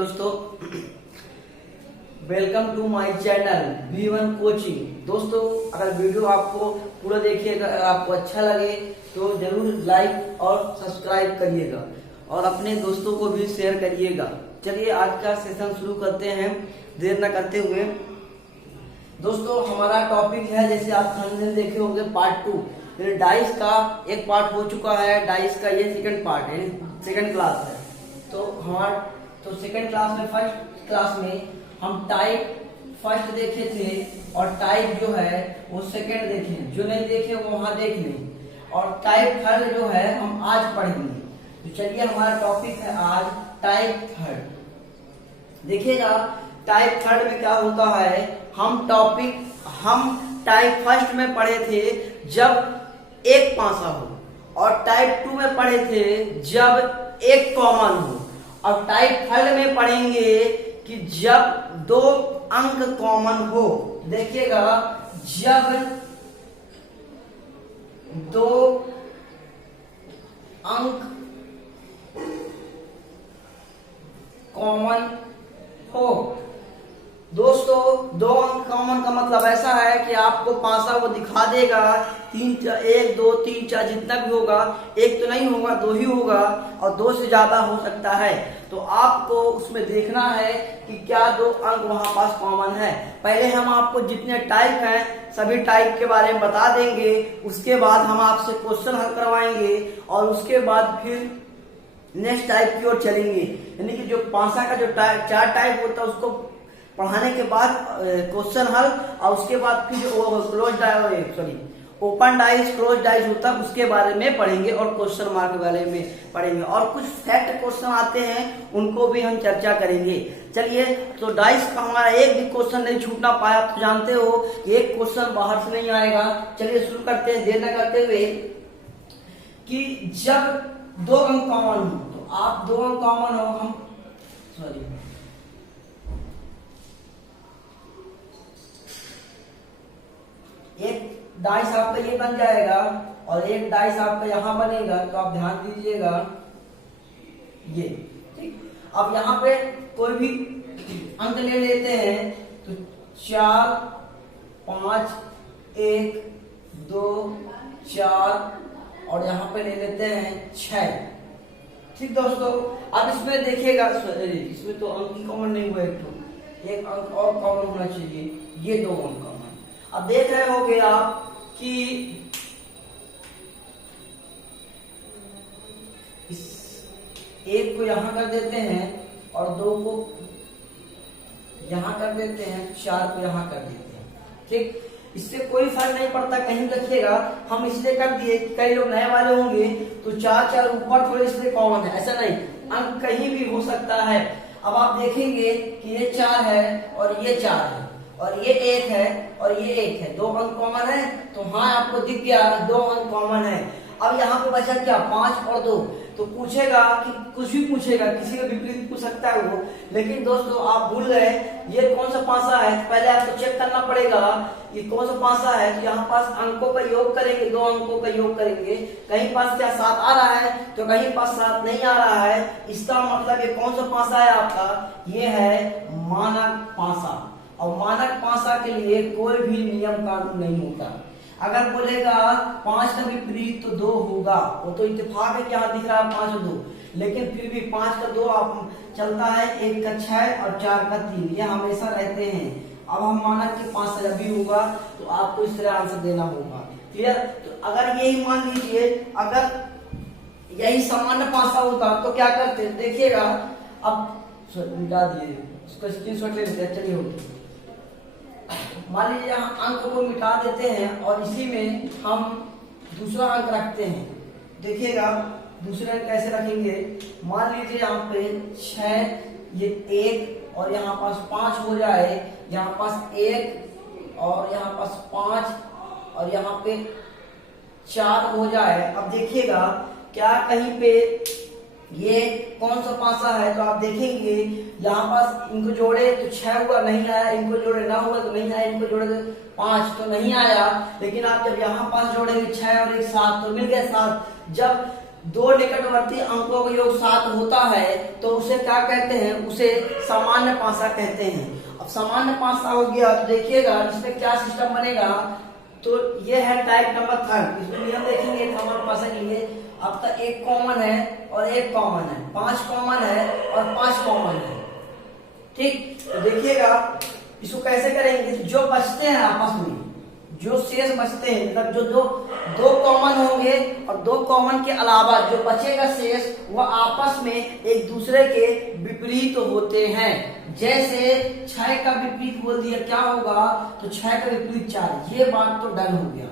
दोस्तों, welcome to my channel V1 coaching. दोस्तों, अगर वीडियो आपको पूरा देखिएगा, अगर आपको अच्छा लगे तो जरूर लाइक और सब्सक्राइब करिएगा और अपने दोस्तों को भी शेयर करिएगा। चलिए आज का सेशन शुरू करते हैं देर न करते हुए। दोस्तों, हमारा टॉपिक है, जैसे आप थंबनेल देखे होंगे, पार्ट 2। डाइस का एक पार्ट हो चुका है, डाइस का ये सेकंड पार्ट है, सेकंड क्लास है। तो सेकंड क्लास में, फर्स्ट क्लास में हम टाइप फर्स्ट देखे थे और टाइप जो है वो सेकंड देखे। जो नहीं देखे वो वहां देख लें। और टाइप थर्ड जो है हम आज पढ़ेंगे। तो चलिए, हमारा टॉपिक है आज टाइप थर्ड। देखिएगा, टाइप थर्ड में क्या होता है। हम टाइप फर्स्ट में पढ़े थे जब एक पासा हो, और टाइप 2 में पढ़े थे जब एक कॉमन हो, और टाइप थर्ड में पढ़ेंगे कि जब दो अंक कॉमन हो। देखिएगा, जब दो अंक कॉमन हो। दोस्तों, दो अंक कॉमन का मतलब ऐसा है कि आपको पासा वो दिखा देगा, 1 2 3 4 जितना भी होगा, एक तो नहीं होगा, 2 ही होगा, और 2 से ज्यादा हो सकता है। तो आपको उसमें देखना है कि क्या 2 अंक वहां पास कॉमन है। पहले हम आपको जितने टाइप हैं सभी टाइप के बारे में बता देंगे, उसके बाद हम आपसे क्वेश्चन हल करवाएंगे, और उसके बाद फिर नेक्स्ट टाइप की ओर चलेंगे। यानी कि जो पासा का जो 4 टाइप होता है उसको पढ़ाने के बाद क्वेश्चन हल, और उसके बाद फिर ओपन डाइस क्लोज डाइस होता है, उसके बारे में पढ़ेंगे, और क्वेश्चन मार्क के बारे में पढ़ेंगे, और कुछ फैक्ट क्वेश्चन आते हैं उनको भी हम चर्चा करेंगे। चलिए, तो डाइस का हमारा एक भी क्वेश्चन नहीं छूटना पाया। तो जानते हो कि एक क्वेश्चन बाहर से नहीं आएगा। चलिए शुरू करते हैं देर न करते हुए कि जब 2 अंक कॉमन हो, तो आप 2 अंक कॉमन हो, एक डाइस आपका ये बन जाएगा और एक डाइस आपका यहां बनेगा। तो आप ध्यान दीजिएगा, ये ठीक। अब यहां पे कोई भी अंक ले लेते हैं, तो 4 5 1 2 4, और यहां पे ले लेते हैं 6। ठीक दोस्तों, अब इसमें देखिएगा, इसमें तो अंक ही कॉमन नहीं हुआ, एक अंक और कॉमन होना चाहिए, ये 2 अंक कॉमन। अब देख रहे होंगे आप कि इस 1 को यहां कर देते हैं और 2 को यहां कर देते हैं, 4 को यहां कर देते हैं। ठीक, इससे कोई फर्क नहीं पड़ता, कहीं रखिएगा। हम इसलिए कर दिए कि कई लोग नए वाले होंगे तो 4 ऊपर थोड़े इसलिए कॉमन है, ऐसा नहीं, अंक कहीं भी हो सकता है। अब आप देखेंगे कि ये 4 है और ये 4 है, और ये 1 है और ये 1 है, 2 अंक कॉमन है। तो हाँ, आपको दिख गया 2 अंक कॉमन है। अब यहाँ पे बचा क्या, 5 और 2। तो पूछेगा कि कुछ भी पूछेगा, किसी का विपरीत पूछ सकता है वो। लेकिन दोस्तों, आप भूल गए ये कौन सा पासा है। पहले आपको चेक करना पड़ेगा ये कौन सा पासा है। तो यहाँ पास अंकों का योग करेंगे, 2 अंकों का योग करेंगे। कहीं पास क्या 7 आ रहा है, तो कहीं पास 7 नहीं आ रहा है। इसका मतलब ये कौन सा पासा है आपका, ये है मानक पासा। और मानक पासा के लिए कोई भी नियम कानून नहीं होता। अगर बोलेगा 5 का विपरीत तो 2 होगा, वो तो इत्तेफाक है कि यहाँ दिख रहा है 5 और 2, लेकिन फिर भी 5 का 2 आप चलता है, 1 का 6 और 4 का 3, ये हमेशा रहते हैं। अब हम मानक के 5 जब भी होगा तो आपको इस तरह आंसर देना होगा। क्लियर। तो अगर यही मान लीजिए, अगर यही सामान्य पासा होता तो क्या करते, देखिएगा। अब मिटा दिए, उसको स्क्रीनशॉट ले लेते हैं। चलिए, होगी, मान लीजिए यहाँ अंक को मिटा देते हैं और इसी में हम दूसरा अंक रखते हैं। देखिएगा दूसरा अंक कैसे रखेंगे। मान लीजिए यहाँ पे 6, ये 1 और यहाँ पास 5 हो जाए, यहाँ पास 1 और यहाँ पास 5 और यहाँ पे 4 हो जाए। अब देखिएगा क्या कहीं पे ये कौन सा पासा है, तो आप देखेंगे यहाँ पास इनको जोड़े तो 6 हुआ, नहीं आया। इनको जोड़े ना हुआ तो नहीं आया। इनको जोड़े तो 5 तो नहीं आया। लेकिन आप जब यहाँ पास जोड़ेंगे 6 और 1 7 तो मिल गया 7। जब दो निकटवर्ती अंकों का योग 7 होता है तो उसे क्या कहते हैं, उसे सामान्य पासा कहते हैं। अब सामान्य पासा हो गया तो देखिएगा इसमें क्या सिस्टम बनेगा, तो ये है टाइप नंबर 3। इसमें नियम देखेंगे सामान्य पासा के लिए। आपका एक कॉमन है और एक कॉमन है, 5 कॉमन है और 5 कॉमन है। ठीक, तो देखिएगा इसको कैसे करेंगे, जो बचते हैं आपस में, जो शेष बचते हैं, मतलब जो दो कॉमन होंगे और 2 कॉमन के अलावा जो बचेगा शेष, वह आपस में एक दूसरे के विपरीत होते हैं। जैसे 6 का विपरीत बोल दिया क्या होगा, तो 6 का विपरीत 4। ये बात तो डन हो गया।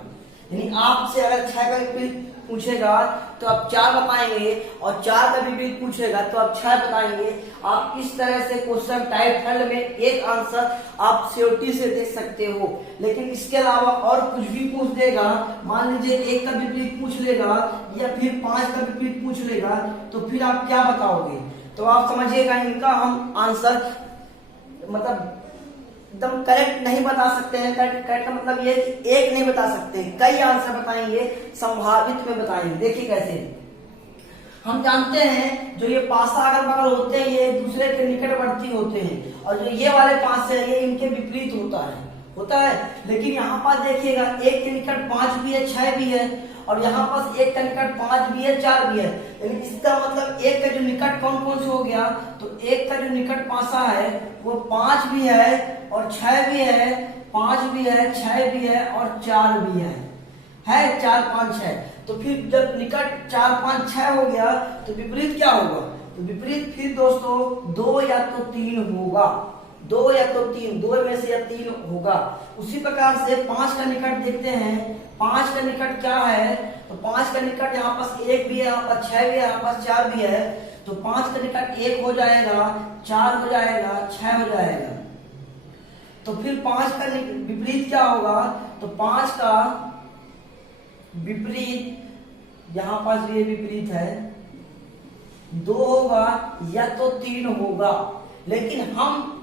यानी आपसे अगर 6 का विपरीत पूछेगा तो आप 4 बताएंगे और 4 का विपरीत पूछेगा तो आप 6 बताएंगे। आप इस तरह से क्वेश्चन टाइप फल में एक आंसर आप सियोटी से दे सकते हो। लेकिन इसके अलावा और कुछ भी पूछ देगा, मान लीजिए 1 का विपरीत पूछ लेगा या फिर 5 का विपरीत पूछ लेगा, तो फिर आप क्या बताओगे। तो आप समझिएगा इनका हम आंसर मतलब एकदम करेक्ट नहीं बता सकते हैं। करेक्ट का मतलब ये कि एक नहीं बता सकते, कई आंसर बताएंगे, संभावित में बताएंगे। देखिए कैसे हम जानते हैं, जो ये पासा अगल बगल होते हैं ये एक दूसरे के निकटवर्ती होते हैं, और जो ये वाले पासे हैं ये इनके विपरीत होता है। लेकिन यहाँ पर देखिएगा एक के निकट 5 भी है, 6 भी है, और यहाँ पर एक का निकट 5 भी है, 4 भी है। लेकिन इसका मतलब एक का जो निकट कौन कौन से हो गया, तो एक का जो निकट पासा है वो 5 भी है और 6 भी है, 5 भी है, 6 भी है और 4 भी है 4 5 6। तो फिर जब निकट 4 5 6 हो गया तो विपरीत क्या होगा, तो विपरीत फिर दोस्तों 2 या तो 3 होगा, 2 या तो 3, 2 में से या 3 होगा। उसी प्रकार से 5 का निकट देखते हैं, 5 का निकट क्या है, तो 5 का निकट यहाँ पास 1 भी है, यहाँ पास 6 भी है, यहाँ पास 4 भी है। तो 5 का निकट 1 हो जाएगा, 4 हो जाएगा, 6 हो जाएगा। तो फिर 5 का विपरीत क्या होगा, तो 5 का विपरीत यहाँ पास ये विपरीत है, 2 होगा या तो 3 होगा। लेकिन हम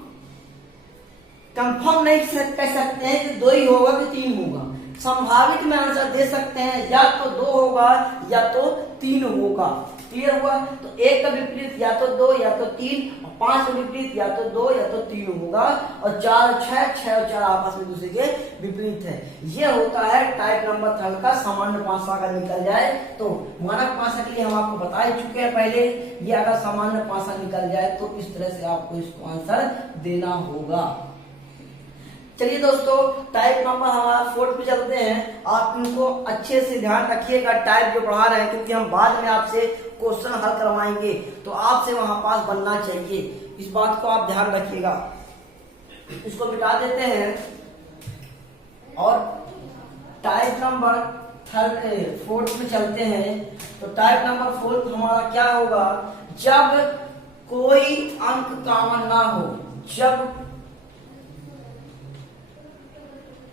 कंफर्म नहीं कह सकते हैं कि 2 ही होगा कि 3 होगा। संभावित में आंसर दे सकते हैं, या तो 2 होगा या तो 3 होगा। क्लियर हुआ। तो 1 का विपरीत या तो 2 या तो 3, और 5 का विपरीत या तो 2 या तो 3 होगा, और 4 6 और 4 आपस में दूसरे के विपरीत है। यह होता है टाइप नंबर 3 का सामान्य पासा अगर निकल जाए तो। मानक पासा के लिए हम आपको बता ही चुके हैं पहले, ये अगर सामान्य पासा निकल जाए तो इस तरह से आपको इसको आंसर देना होगा। चलिए दोस्तों, टाइप नंबर हमारा 4 पे चलते हैं। आप इनको अच्छे से ध्यान रखिएगा, टाइप जो पढ़ा रहे हैं, क्योंकि हम बाद में आपसे क्वेश्चन हल करवाएंगे तो आपसे वहां पास बनना चाहिए। इस बात को आप ध्यान रखिएगा। इसको मिटा देते हैं और टाइप नंबर 4 में चलते हैं। तो टाइप नंबर 4 हमारा क्या होगा, जब कोई अंक कॉमन ना हो। जब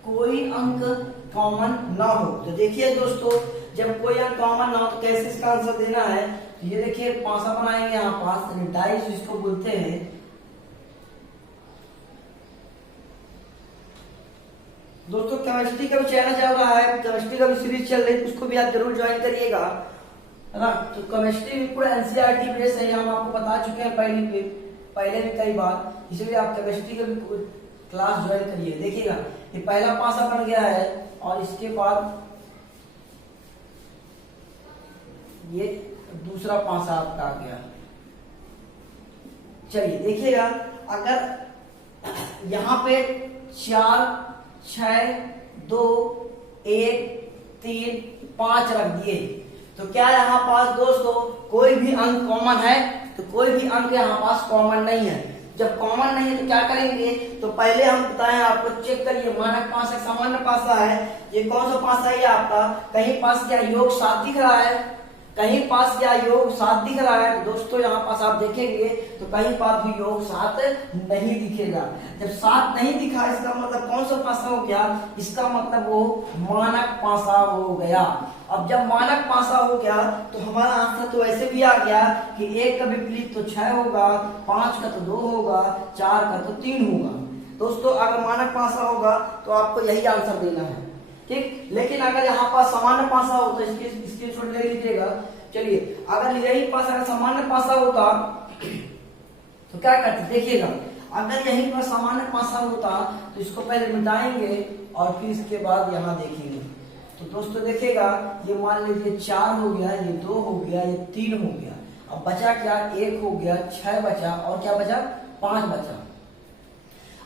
कोई अंक कॉमन ना हो, तो देखिए दोस्तों, जब कोई अंक कॉमन ना हो तो कैसे इसका आंसर देना है। तो ये देखिए पासा बनाएंगे यहाँ पास, डाइस इसको बोलते हैं। दोस्तों केमिस्ट्री का भी चैनल चल रहा है, केमिस्ट्री का भी सीरीज चल रही है, उसको भी आप जरूर ज्वाइन करिएगा, है ना। तो केमिस्ट्री पूरा एनसीईआरटी बेस है, हम आपको बता चुके हैं पहले भी कई बार, इसलिए आप केमिस्ट्री का भी क्लास ज्वाइन करिए। देखिएगा ये पहला पासा बन गया है और इसके बाद ये दूसरा पासा आपका आ गया। चलिए देखिएगा, अगर यहाँ पे 4 6 2 1 3 5 रख दिए तो क्या यहाँ पास दोस्तों कोई भी अंक कॉमन है, तो कोई भी अंक यहाँ पास कॉमन नहीं है। जब कॉमन नहीं है तो क्या करेंगे, तो पहले हम बताएं आपको, चेक करिए। मानक पासा सामान्य पासा है, ये कौन सा पासा है आपका, कहीं पास क्या योग 7 दिख रहा है, कहीं पास क्या योग 7 दिख रहा है। तो दोस्तों यहाँ पास आप देखेंगे तो कहीं पास भी योग 7 नहीं दिखेगा। जब 7 नहीं दिखा इसका मतलब कौन सा पासा हो गया, इसका मतलब वो मानक पासा हो गया। अब जब मानक पासा हो गया तो हमारा आंसर तो ऐसे भी आ गया कि 1 का विपरीत तो 6 होगा, 5 का तो 2 होगा, 4 का तो 3 होगा। दोस्तों अगर मानक पासा होगा तो आपको यही आंसर देना है, ठीक। लेकिन अगर यहाँ पास सामान्य पासा हो तो इसकी स्क्रीनशॉट ले लीजिएगा चलिए अगर यही पासा सामान्य पासा होता तो क्या करते, देखिएगा अगर यहीं पर सामान्य पासा होता तो इसको पहले मिटाएंगे और फिर इसके बाद यहाँ देखेंगे। तो दोस्तों देखिएगा ये मान लीजिए 4 हो गया, ये 2 हो गया, ये 3 हो गया, अब बचा क्या, 1 हो गया, 6 बचा और क्या बचा, 5 बचा।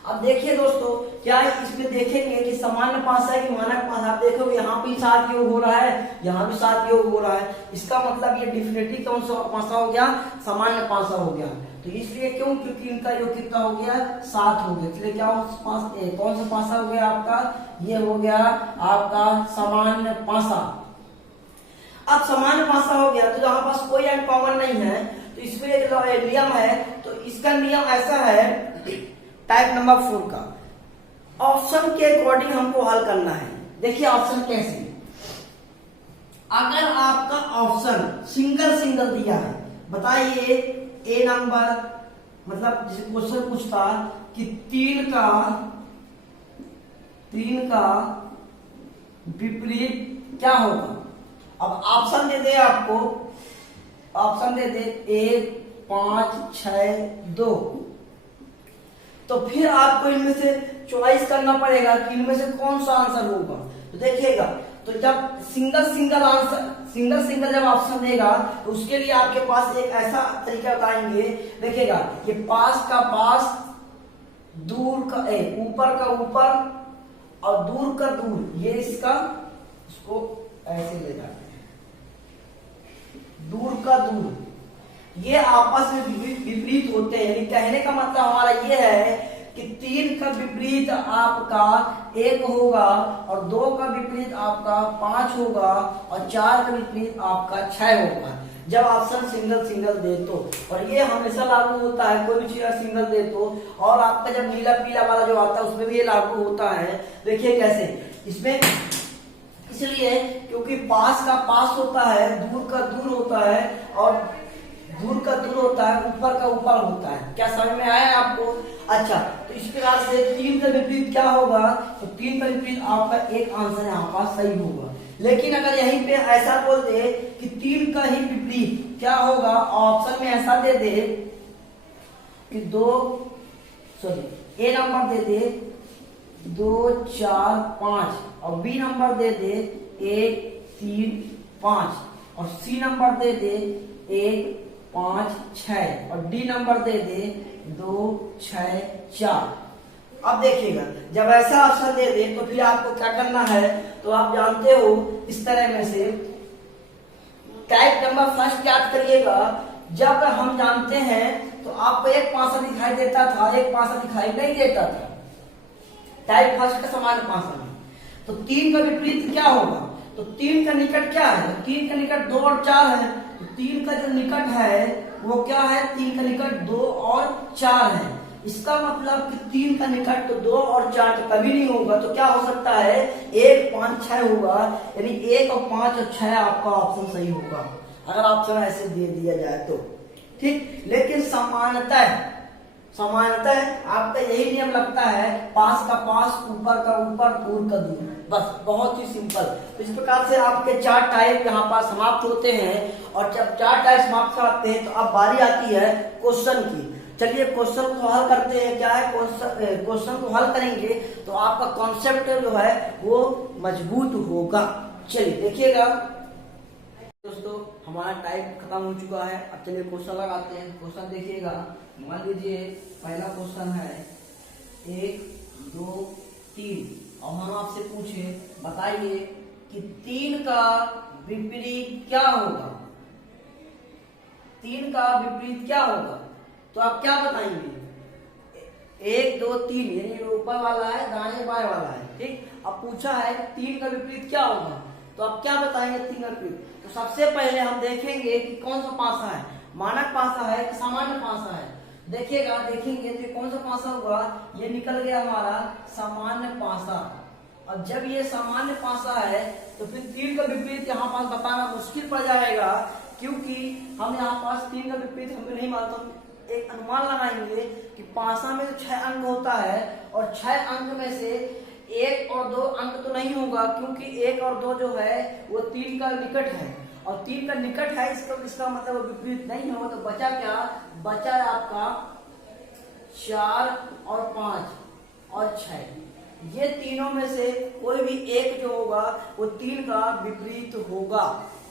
अब देखिए दोस्तों क्या इसमें देखेंगे कि सामान्य पासा है कि मानक पासा। आप देखोगे यहाँ भी 7 योग हो रहा है, यहाँ भी 7 योग हो रहा है, इसका मतलब ये डेफिनेटली कौन सा पासा हो गया, सामान्य पासा हो गया। तो इसलिए क्यों, क्योंकि इनका योग कितना हो गया, 7 हो गया, इसलिए क्या कौन सा पासा हो गया आपका, ये हो गया आपका सामान्य पासा। अब सामान्य पासा हो गया तो जहां पास कोई अंक कॉमन नहीं है तो इसमें एक नियम है, तो इसका नियम ऐसा है टाइप नंबर 4 का, ऑप्शन के अकॉर्डिंग हमको हल करना है। देखिए ऑप्शन कैसे, अगर आपका ऑप्शन सिंगल दिया है, बताइए ए नंबर, मतलब जैसे क्वेश्चन पूछता कि 3 का विपरीत क्या होगा। अब ऑप्शन दे दे आपको, ऑप्शन दे दे 1 5 6 2, तो फिर आपको इनमें से चॉइस करना पड़ेगा कि इनमें से कौन सा आंसर होगा। तो देखिएगा, तो जब सिंगल जब ऑप्शन देगा तो उसके लिए आपके पास एक ऐसा तरीका बताएंगे। देखिएगा ये पास का पास, दूर का ऊपर का ऊपर और दूर का दूर, ये इसका उसको ऐसे ले जाते हैं, दूर का दूर, ये आपस में विपरीत होते हैं। यानी कहने का मतलब हमारा ये है कि 3 का विपरीत आपका 1 होगा और 2 का विपरीत आपका 5 होगा और 4 का विपरीत आपका 6 होगा जब ऑप्शन सिंगल दे तो। और ये हमेशा लागू होता है, कोई भी चीज सिंगल दे तो। और आपका जब नीला पीला वाला जो आता है उसमें भी ये लागू होता है। देखिए कैसे, इसमें इसलिए क्योंकि पास का पास होता है, दूर का दूर होता है और दूर का दूर होता है, ऊपर का ऊपर होता है। क्या समझ में आया आपको? अच्छा, तो इस प्रकार से 3 का विपरीत क्या होगा, तो 3 का विपरीत आपका एक आंसर यहाँ पास सही होगा। लेकिन अगर यहीं पे ऐसा बोल दे कि 3 का ही विपरीत क्या होगा, ऑप्शन में ऐसा दे दे कि ए नंबर दे दे 2 4 5 और बी नंबर दे दे 1 3 5 और सी नंबर दे दे 1 5 6 और डी नंबर दे दे 2 6 4। अब देखिएगा जब ऐसा ऑप्शन दे दे तो फिर आपको क्या करना है, तो आप जानते हो इस तरह में से टाइप नंबर फर्स्ट याद करिएगा। जब हम जानते हैं तो आपको एक पासा दिखाई देता था, एक पासा दिखाई नहीं देता था टाइप फर्स्ट का समान पासा में। तो 3 का विपरीत क्या होगा, तो 3 का निकट क्या है, 3 का निकट 2 और 4 है। तो 3 का जो निकट है वो क्या है, 3 का निकट 2 और 4 है। इसका मतलब कि 3 का निकट तो 2 और 4 तो कभी नहीं होगा, तो क्या हो सकता है 1 5 6 होगा। यानी 1 और 5 और 6 आपका ऑप्शन सही होगा अगर ऑप्शन ऐसे दे दिया जाए तो, ठीक। लेकिन सामान्यतः आपका यही नियम लगता है, पास का पास, ऊपर का ऊपर, दूर का दूर, बस बहुत ही सिंपल। तो इस प्रकार से आपके 4 टाइप यहाँ पर समाप्त होते हैं। और जब 4 टाइप समाप्त होते हैं तो अब बारी आती है क्वेश्चन की। चलिए क्वेश्चन को हल करते हैं। क्या है क्वेश्चन को हल करेंगे तो आपका कॉन्सेप्ट जो है वो मजबूत होगा। चलिए देखिएगा दोस्तों, हमारा टाइप खत्म हो चुका है। अब चलिए क्वेश्चन लगाते हैं। क्वेश्चन देखिएगा, मान लीजिए पहला क्वेश्चन है 1 2 3 और हम आपसे पूछे बताइए कि 3 का विपरीत क्या होगा। 3 का विपरीत क्या होगा, तो आप क्या बताएंगे, 1 2 3 यानी ऊपर वाला है, दाएं बाएं वाला है, ठीक। अब पूछा है 3 का विपरीत क्या होगा, तो आप क्या बताएंगे 3 का विपरीत। तो सबसे पहले हम देखेंगे कि कौन सा पासा है, मानक पासा है कि सामान्य पासा है। देखिएगा, देखेंगे तो कौन सा पासा होगा, ये निकल गया हमारा सामान्य पासा। और जब ये सामान्य पासा है तो फिर 3 का विपरीत यहाँ पास बताना मुश्किल पड़ जाएगा, क्योंकि हम यहाँ पास 3 का विपरीत हमें नहीं मालूम। एक अनुमान लगाएंगे कि पासा में तो 6 अंक होता है और 6 अंक में से 1 और 2 अंक तो नहीं होगा, क्योंकि 1 और 2 जो है वो 3 का निकट है और 3 का निकट है, इसका मतलब विपरीत नहीं हो, तो बचा क्या, बचा आपका 4 और 5 और 6। ये तीनों में से कोई भी एक जो होगा वो 3 का विपरीत होगा।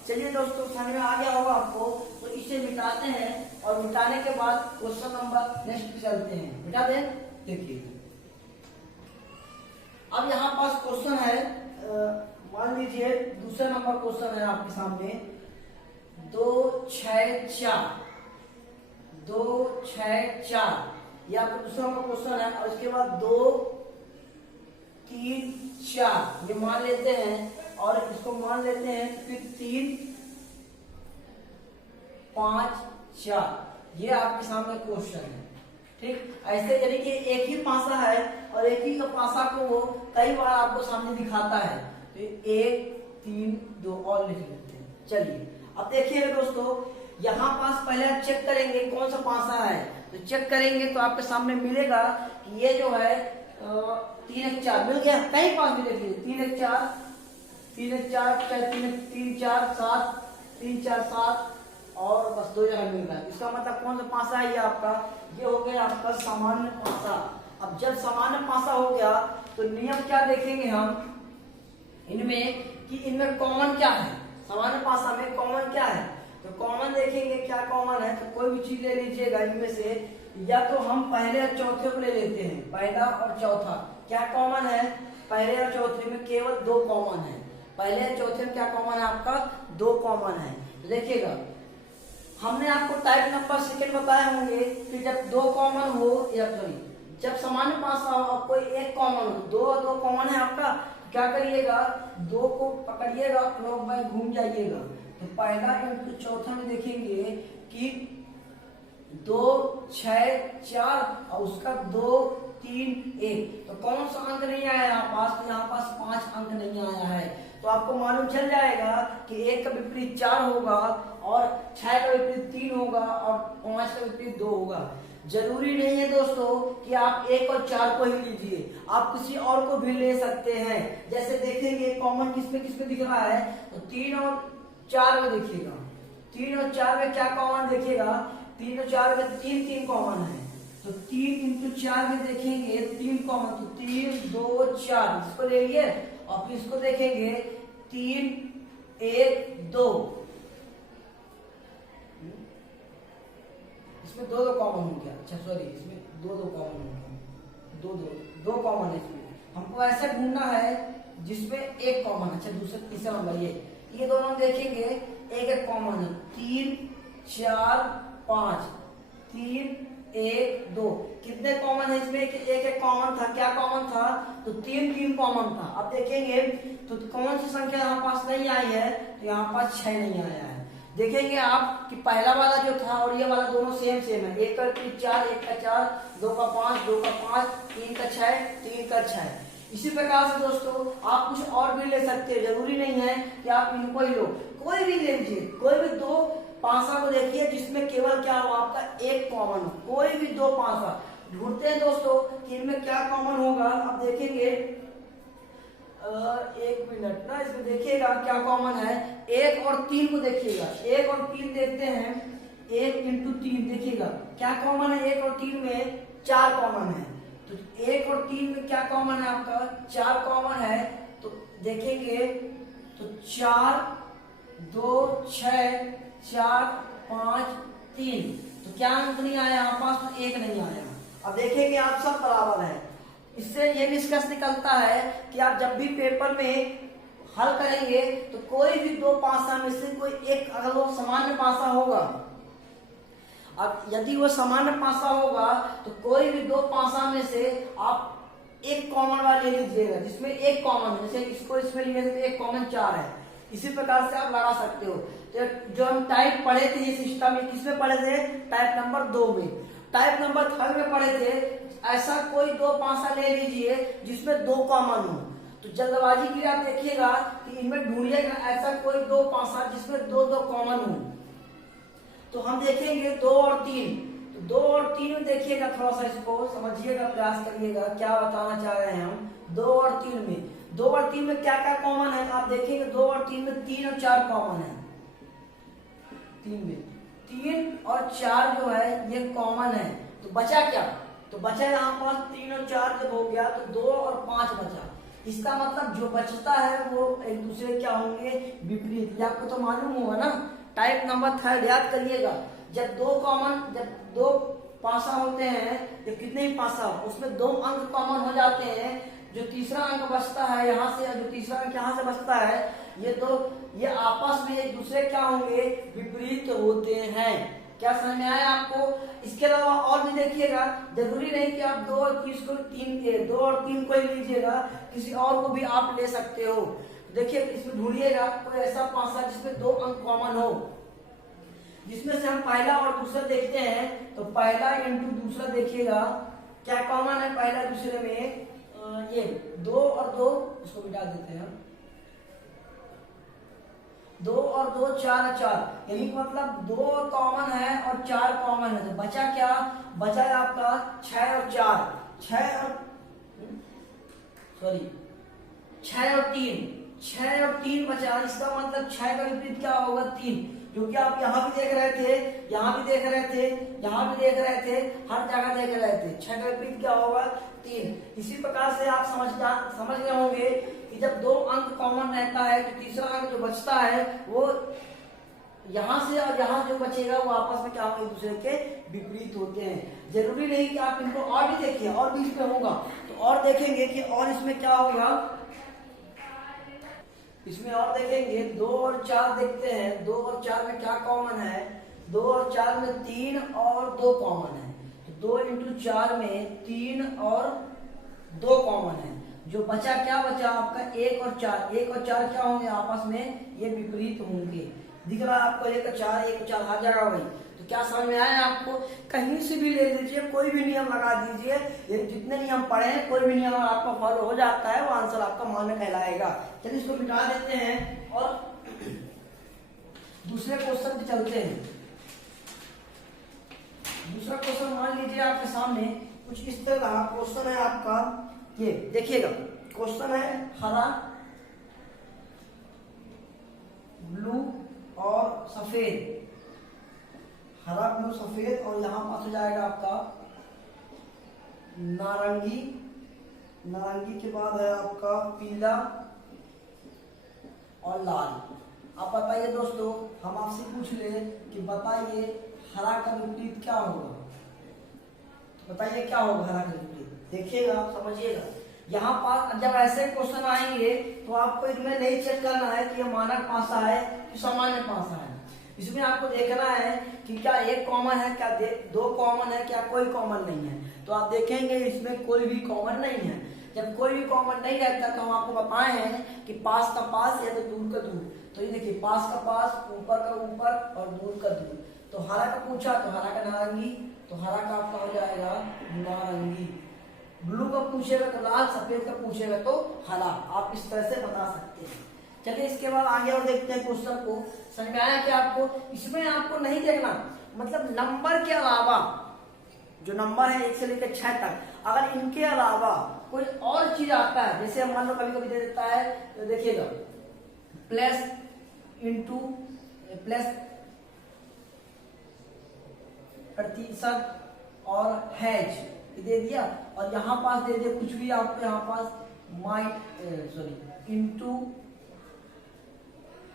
चलिए दोस्तों, समझ में आ गया होगा आपको, तो इसे मिटाते हैं और मिटाने के बाद क्वेश्चन नंबर नेक्स्ट चलते हैं। मिटा दें, देखिए अब यहाँ पास क्वेश्चन है, मान लीजिए दूसरा नंबर क्वेश्चन है आपके सामने, 2 6 4, 2 6 4, ये आपका दूसरा नंबर क्वेश्चन है। और इसके बाद 2 3 4 ये मान लेते हैं, और इसको मान लेते हैं, फिर 3 5 4, ये आपके सामने क्वेश्चन है। ठीक, ऐसे यानी कि एक ही पासा है और एक ही पासा को वो कई बार आपको सामने दिखाता है, तो 1 3 2 और लिख लेते हैं। चलिए अब देखिएगा दोस्तों, यहाँ पास पहले आप चेक करेंगे कौन सा पासा है, तो चेक करेंगे तो आपके सामने मिलेगा कि ये जो है 3 1 4 मिल गया, कहीं पास भी देखिए 3 1 4 3 1 4 3 4 7 3 4 7 और बस 2 जगह मिल रहा है। इसका मतलब कौन सा पासा है, ये आपका, ये हो गया आपका सामान्य पासा। अब जब सामान्य पासा हो गया तो नियम क्या देखेंगे हम इनमें, कि इनमें कॉमन क्या है, सामान्य पासा में कॉमन क्या है, तो कॉमन देखेंगे क्या कॉमन है। तो कोई भी चीज ले लीजिएगा इनमें से, या तो हम पहले और चौथे को ले लेते हैं, पहला और चौथा क्या कॉमन है, पहले और चौथे में केवल 2 कॉमन है, पहले और चौथे में क्या कॉमन है आपका, 2 कॉमन है। तो देखिएगा हमने आपको टाइप नंबर सेकंड बताए होंगे कि जब 2 कॉमन हो, या सॉरी जब सामान्य पासा हो और कोई एक कॉमन हो, 2 कॉमन है आपका, क्या करिएगा 2 को पकड़िएगा, क्लॉक बाय घूम जाइएगा, तो पहला इंटू चौथा में देखेंगे कि 2 6 4 और उसका 2 3 1, तो कौन सा अंक नहीं आया यहाँ पास, तो यहाँ पास 5 अंक नहीं आया है। तो आपको मालूम चल जाएगा कि 1 का विपरीत 4 होगा और 6 का विपरीत 3 होगा और 5 का विपरीत 2 होगा। जरूरी नहीं है दोस्तों कि आप 1 और 4 को ही लीजिए, आप किसी और को भी ले सकते हैं। जैसे देखेंगे कॉमन किसमें दिख रहा है, तो 3 और 4 में देखिएगा, 3 और 4 में क्या कॉमन देखिएगा, 3 और 4 में 3 कॉमन है, तो 3 इंटू 4 में देखेंगे 3 कॉमन, तो 3 2 4 इसको ले लिए, और फिर इसको देखेंगे 3 1 2, इसमें 2 कॉमन हो गया, अच्छा सॉरी इसमें 2 कॉमन हो गया, 2 कॉमन है इसमें। हमको ऐसे ढूंढना है जिसमें 1 कॉमन, अच्छा दूसरा तीसरा नंबर ये दोनों देखेंगे 1 कॉमन है, 3 4 5 3 1 2, कितने कॉमन है इसमें, कि 1 कॉमन था, क्या कॉमन था, तो 3 कॉमन था। अब देखेंगे तो कौन सी संख्या यहाँ पास नहीं आई है, तो यहाँ पास 6 नहीं आया है। देखेंगे आप कि पहला वाला जो था और ये वाला दोनों सेम है, 1 का 4 1 का 4 2 का 5 2 का 5 3 का 6 3 का 6। इसी प्रकार से दोस्तों आप कुछ और भी ले सकते हैं, जरूरी नहीं है कि आप इनको ही लो, कोई भी ले लीजिए, कोई भी 2 पासा को देखिए जिसमें केवल क्या हो आपका 1 कॉमन हो, कोई भी 2 पासा ढूंढते हैं दोस्तों कि इनमें क्या कॉमन होगा। अब देखेंगे 1 मिनट ना, इसमें देखिएगा क्या कॉमन है, 1 और 3 को देखिएगा, 1 और 3 देखते हैं, 1 इंटू 3 देखिएगा क्या कॉमन है, 1 और 3 में 4 कॉमन है, तो 1 और 3 में क्या कॉमन है आपका 4 कॉमन है। तो देखेंगे तो 4 2 6 4 5 3, तो क्या अंक नहीं आया यहाँ पास, तो 1 नहीं आया। अब देखेंगे आप सब बराबर है, इससे ये निष्कर्ष निकलता है कि आप जब भी पेपर में हल करेंगे तो कोई भी 2 पासा में से कोई एक, अगर वो सामान्य पासा होगा, अब यदि वो सामान्य पासा होगा तो कोई भी 2 पासा में से आप 1 कॉमन वाला ले लीजिएगा जिसमें 1 कॉमन, जैसे इसको इसमें लिए तो 1 कॉमन 4 है, इसी प्रकार से आप लगा सकते हो। तो जो हम टाइप पढ़े थे ये सिस्टम में किसमें पढ़े थे, टाइप नंबर 2 में, टाइप नंबर 3 में पढ़े थे। ऐसा कोई 2 पासा ले लीजिए जिसमें 2 कॉमन हो, तो जल्दबाजी के लिए आप देखिएगा कि इनमें ढूंढिएगा ऐसा कोई 2 पासा जिसमें 2 कॉमन हो। तो हम देखेंगे 2 और 3, तो 2 और 3 में देखिएगा, थोड़ा सा इसको समझिएगा, प्रयास करिएगा क्या बताना चाह रहे हैं हम। 2 और 3 में क्या क्या कॉमन है, आप देखेंगे 2 और 3 में 3 और 4 कॉमन है, 3 में 3 और 4 जो है ये कॉमन है, तो बचा क्या? तो बचा यहाँ पास 3 और 4 जब हो गया तो 2 और 5 बचा। इसका मतलब जो बचता है वो एक दूसरे क्या होंगे? विपरीत। ये आपको तो मालूम होगा ना। टाइप नंबर 3 याद करिएगा, जब दो पासा होते हैं, या कितने ही पासा हो, उसमें 2 अंक कॉमन हो जाते हैं, जो तीसरा अंक बचता है यहाँ से, जो तीसरा अंक यहाँ से बचता है, ये आपस में एक दूसरे क्या होंगे? विपरीत होते हैं। क्या समझ में आया आपको? इसके अलावा और भी देखिएगा, जरूरी नहीं कि आप 2 और 3 को ही लीजिएगा, किसी और को भी आप ले सकते हो। देखिए इसमें ढूंढिएगा कोई ऐसा पासा जिसमें 2 अंक कॉमन हो, जिसमें से हम पहला और दूसरा देखते हैं। तो पहला इंटू दूसरा देखिएगा क्या कॉमन है पहला दूसरे में? ये 2 और 2, इसको मिटा देते हैं, 2 और 2 4 और 4, यानी मतलब 2 कॉमन है और 4 कॉमन है। तो बचा क्या? बचा है आपका 6 और 4, 6 और 3 बचा। इसका मतलब 6 का विपरीत क्या होगा? 3, क्योंकि आप यहाँ भी देख रहे थे, यहाँ भी देख रहे थे, यहाँ भी देख रहे थे, हर जगह देख रहे थे। 6 का विपरीत क्या होगा? 3। इसी प्रकार से आप समझ गए होंगे कि जब 2 अंक कॉमन रहता है तो तीसरा अंक जो बचता है वो यहाँ से और यहाँ जो बचेगा वो आपस में क्या होगा? एक दूसरे के विपरीत होते हैं। जरूरी नहीं कि आप इनको और भी देखिए, और भी इसमें होगा तो और देखेंगे कि और इसमें क्या होगा। इसमें और देखेंगे 2 और 4 देखते हैं, 2 और 4 में क्या कॉमन है? 2 और 4 में 3 और 2 कॉमन है, तो 2 इंटू 4 में 3 और 2 कॉमन है। जो बचा क्या बचा आपका? 1 और 4, 1 और 4 क्या होंगे? आपस में ये विपरीत होंगे। दिख रहा है आपको? 1 और 4, 1 और 4 हर जगह वही। तो क्या समझ में आया आपको? कहीं से भी ले लीजिए, कोई भी नियम लगा दीजिए, ये जितने नियम पढ़े हैं कोई भी नियम आपका फॉलो हो जाता है, वो आंसर आपका मान्य कहलाएगा। चलिए इसको मिटा देते हैं और दूसरे क्वेश्चन पे चलते हैं। दूसरा क्वेश्चन मान लीजिए आपके सामने कुछ इस तरह का क्वेश्चन है आपका। ये देखिएगा, क्वेश्चन है हरा, ब्लू और सफेद, हरा ब्लू सफेद, और यहां पास हो जाएगा आपका नारंगी, नारंगी के बाद है आपका पीला और लाल। अब बताइए दोस्तों, हम आपसे पूछ ले कि बताइए हरा का विपरीत क्या होगा? बताइए क्या होगा हरा का विपरीत? देखिएगा, समझिएगा। यहाँ पास जब ऐसे क्वेश्चन आएंगे तो आपको इसमें नहीं चेक करना है कि ये मानक पासा है कि सामान्य पासा है। इसमें आपको देखना है कि क्या एक कॉमन है, क्या 2 कॉमन है, क्या कोई कॉमन नहीं है। तो आप देखेंगे इसमें कोई भी कॉमन नहीं है। जब कोई भी कॉमन नहीं रहता तो हम आपको बताए हैं कि पास का पास या तो दूर का दूर। तो ये देखिए, पास का पास, ऊपर का ऊपर और दूर का दूर। तो हरा का पूछा तो हरा का नारंगी, तो हरा का आपका हो जाएगा नारंगी। ब्लू का पूछेगा तो लाल, सफेद का पूछेगा तो हरा। आप इस तरह से बता सकते हैं। चलिए इसके बाद आगे और देखते हैं क्वेश्चन को। समझ में आया कि आपको? इसमें आपको नहीं देखना, मतलब नंबर के अलावा जो नंबर है 1 से लेकर 6 तक, अगर इनके अलावा कोई और चीज आता है, जैसे मान लो कभी कभी दे देता है, तो देखिएगा प्लस इंटू प्लस प्रतिशत और हैज दे दिया, और यहाँ पास दे दिया कुछ भी आपको, यहाँ पास इंटू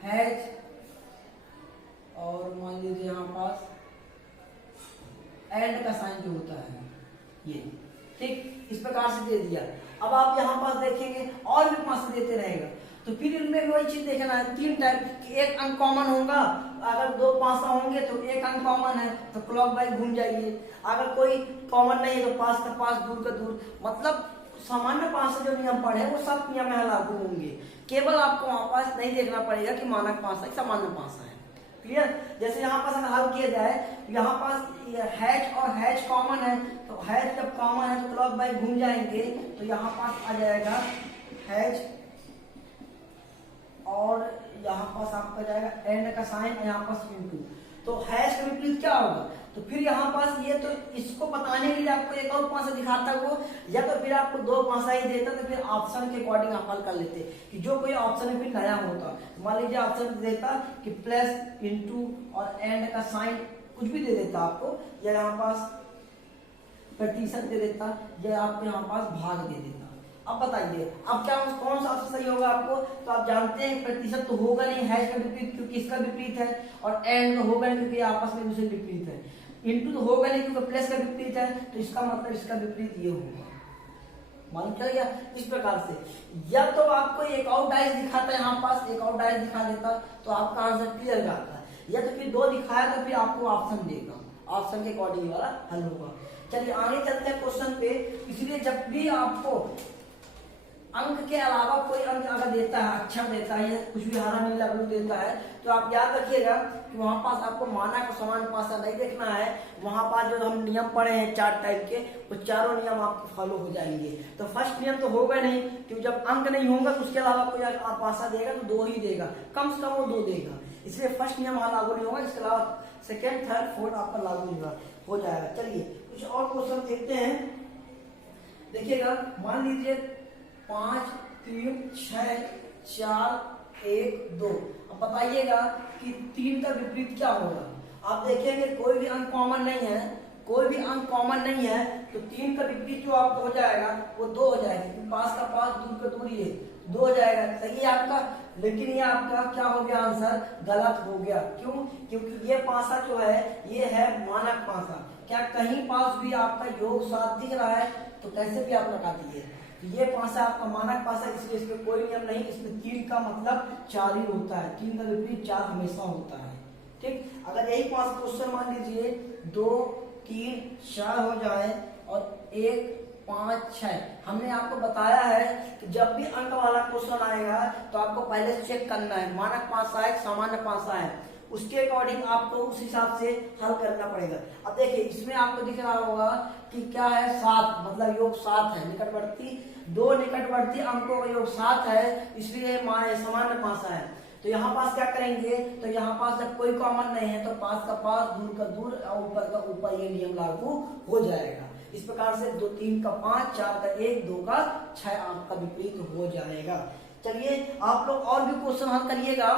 हैज, और मान लीजिए यहाँ पास एंड का साइन जो होता है ये, ठीक, इस प्रकार से दे दिया। अब आप यहाँ पास देखेंगे और भी 5 देते रहेगा, तो फिर इनमें वही चीज देखना है, 3 टाइप कि एक अंक कॉमन होगा। अगर 2 पासा होंगे तो एक अंक कॉमन है तो क्लॉक वाइज घूम जाइए। अगर कोई कॉमन नहीं है तो पास का पास, दूर का दूर, मतलब सामान्य पास जो नियम पढ़े वो सब नियम यहाँ लागू होंगे। केवल आपको वहां पास नहीं देखना पड़ेगा कि मानक पासा है, सामान्य पासा है। क्लियर? जैसे यहाँ पास अगर हल किया जाए, यहाँ पास हैच और हैच कॉमन है, तो हैच जब कॉमन है तो क्लॉक वाइज घूम जाएंगे, तो यहाँ पास आ जाएगा हैच, और यहाँ पास आपका जाएगा एंड का साइन, यहाँ पास इंटू। तो हैश का विपरीत क्या होगा? तो फिर यहाँ पास ये तो इसको बताने के लिए आपको एक और पासा दिखाता वो, या तो फिर आपको दो पासा ही देता, तो फिर ऑप्शन के अकॉर्डिंग आप हल कर लेते कि जो कोई ऑप्शन फिर नया होता। मान लीजिए ऑप्शन देता कि प्लस, इंटू और एंड का साइन कुछ भी दे देता आपको, या यहाँ पास प्रतिशत दे देता, या आपको यहाँ पास भाग दे देता। अब बताइए अब क्या कौन सा ऑप्शन सही होगा आपको? तो आप जानते हैं प्रतिशत तो होगा नहीं, है इसका विपरीत क्योंकि इसका विपरीत है, और एंड तो होगा नहीं क्योंकि आपस में दूसरे विपरीत है, इंटू तो होगा नहीं क्योंकि प्लस का विपरीत है, तो इसका मतलब इसका विपरीत ये होगा। मालूम चल गया? इस प्रकार से या तो आपको एक और डाइस दिखाता है, यहाँ पास एक और डाइस दिखा देता तो आपका आंसर क्लियर आता है, या तो फिर दो दिखाया तो फिर आपको ऑप्शन देगा, ऑप्शन के अकॉर्डिंग वाला हल होगा। चलिए आगे चलते हैं क्वेश्चन पे। इसलिए जब भी आपको अंक के अलावा कोई अंक अगर देता है, अक्षर देता है या कुछ भी हरा नीला ब्लू देता है, तो आप याद रखिएगा कि वहां पास आपको मानक और समान पासा नहीं देखना है। वहां पास जो हम नियम पढ़े हैं 4 टाइप के, वो चारों नियम आपको फॉलो हो जाएंगे। तो फर्स्ट नियम तो होगा नहीं, क्योंकि जब अंक नहीं होगा तो उसके अलावा कोई पासा देगा तो 2 ही देगा, कम से कम वो 2 देगा, इसलिए फर्स्ट नियम वहां लागू नहीं होगा। इसके अलावा सेकेंड, थर्ड, फोर्थ आपका लागू हो जाएगा। चलिए कुछ और क्वेश्चन देखते हैं। देखिएगा, मान लीजिए 5, 3, 6, 4, 1, 2। अब बताइएगा कि 3 का विपरीत क्या होगा। आप देखेंगे कोई भी अंक कॉमन नहीं है, कोई भी अंक कॉमन नहीं है, तो 3 का विपरीत जो आपको हो जाएगा वो 2 हो जाएगा। पास का पास, दूर का दूर, ये 2 हो जाएगा। सही है आपका, लेकिन ये आपका क्या हो गया, आंसर गलत हो गया। क्यों? क्योंकि ये पासा जो है ये है मानक पासा। क्या कहीं पास भी आपका योग 7 दिख रहा है? तो कैसे भी आप लगा दिए, ये पासा आपका मानक पासा, इसलिए इसमें कोई नियम नहीं। इसमें 3 का मतलब 4 ही होता है, 3 का विपरीत 4 हमेशा होता है। ठीक, अगर यही 5 क्वेश्चन मान लीजिए 2, 3, 4 हो जाए और 1, 5, 6, हमने आपको बताया है कि जब भी अंक वाला क्वेश्चन आएगा तो आपको पहले चेक करना है मानक पासा है, सामान्य पासा है, उसके अकॉर्डिंग आपको उस हिसाब से हल करना पड़ेगा। अब देखिए इसमें आपको दिख रहा होगा कि क्या है, 7, मतलब योग 7 है, निकटवर्ती 2 निकटवर्ती अंकों का योग 7 है, इसलिए सामान्य पासा है। तो यहाँ पास क्या करेंगे, तो यहाँ पास जब कोई कॉमन नहीं है तो पास का पास, दूर का दूर और ऊपर का ऊपर, ये नियम लागू हो जाएगा। इस प्रकार से 2, 3 का 5, 4 का 1, 2 का 6 आपका विपरीत हो जाएगा। चलिए आप लोग और भी क्वेश्चन हल करिएगा।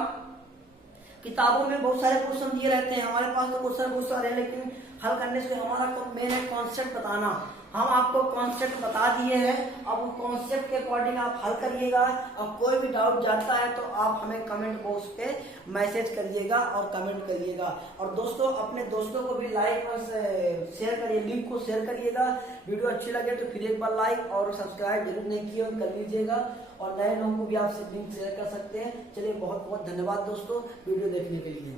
किताबों में बहुत सारे क्वेश्चन दिए रहते हैं, हमारे पास तो क्वेश्चन बहुत सारे हैं, लेकिन हल करने से हमारा मेन है कॉन्सेप्ट बताना। हम आपको कॉन्सेप्ट बता दिए हैं, अब कॉन्सेप्ट के अकॉर्डिंग आप हल करिएगा। अब कोई भी डाउट जाता है तो आप हमें कमेंट बॉक्स पे मैसेज करिएगा और कमेंट करिएगा। और दोस्तों, अपने दोस्तों को भी लाइक और शेयर करिए, लिंक को शेयर करिएगा। वीडियो अच्छी लगे तो फिर एक बार लाइक और सब्सक्राइब जरूर नहीं किए कर लीजिएगा, और नए लोगों को भी आप लिंक शेयर कर सकते हैं। चलिए बहुत बहुत धन्यवाद दोस्तों वीडियो देखने के लिए।